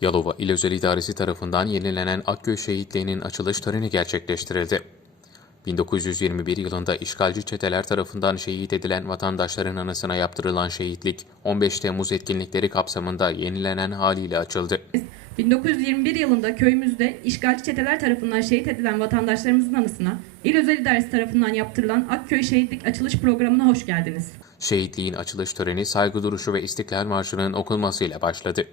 Yalova İl Özel İdaresi tarafından yenilenen Akköy Şehitliği'nin açılış töreni gerçekleştirildi. 1921 yılında işgalci çeteler tarafından şehit edilen vatandaşların anısına yaptırılan şehitlik, 15 Temmuz etkinlikleri kapsamında yenilenen haliyle açıldı. 1921 yılında köyümüzde işgalci çeteler tarafından şehit edilen vatandaşlarımızın anısına İl Özel İdaresi tarafından yaptırılan Akköy Şehitlik Açılış Programı'na hoş geldiniz. Şehitliğin açılış töreni saygı duruşu ve İstiklal Marşı'nın okunmasıyla başladı.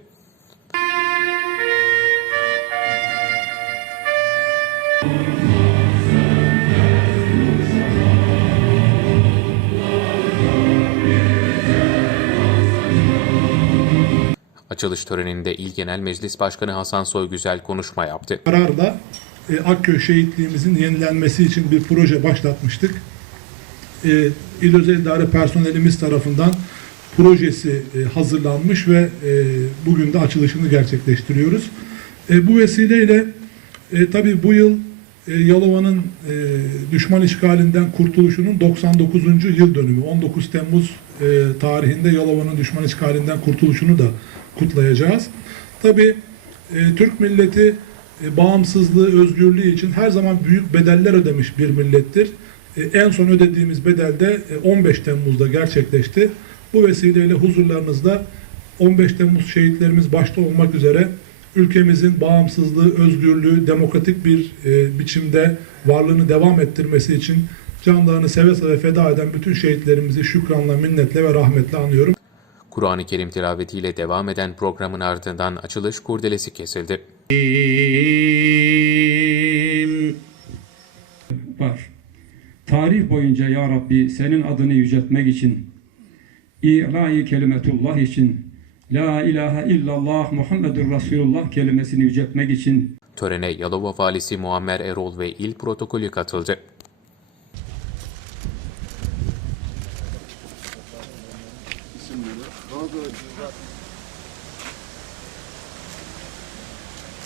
Açılış töreninde İl Genel Meclis Başkanı Hasan Soygüzel konuşma yaptı. kararla e, Akköy şehitliğimizin yenilenmesi için bir proje başlatmıştık. E, İl Özel İdare personelimiz tarafından projesi e, hazırlanmış ve e, bugün de açılışını gerçekleştiriyoruz. E, bu vesileyle e, tabii bu yıl e, Yalova'nın e, düşman işgalinden kurtuluşunun 99. yıl dönümü. 19 Temmuz e, tarihinde Yalova'nın düşman işgalinden kurtuluşunu da kutlayacağız. Tabii e, Türk milleti bağımsızlığı, özgürlüğü için her zaman büyük bedeller ödemiş bir millettir. En son ödediğimiz bedel de e, 15 Temmuz'da gerçekleşti. Bu vesileyle huzurlarınızda 15 Temmuz şehitlerimiz başta olmak üzere ülkemizin bağımsızlığı, özgürlüğü, demokratik bir e, biçimde varlığını devam ettirmesi için canlarını seve seve feda eden bütün şehitlerimizi şükranla, minnetle ve rahmetle anıyorum. Kur'an-ı Kerim tilavetiyle devam eden programın ardından açılış kurdelesi kesildi. var. Tarih boyunca ya Rabbi senin adını yüceltmek için, İlahi kelimetullah için, La ilahe illallah Muhammedur Resulullah kelimesini yüceltmek için Törene Yalova Valisi Muammer Erol ve il protokolü katıldı. isimleri.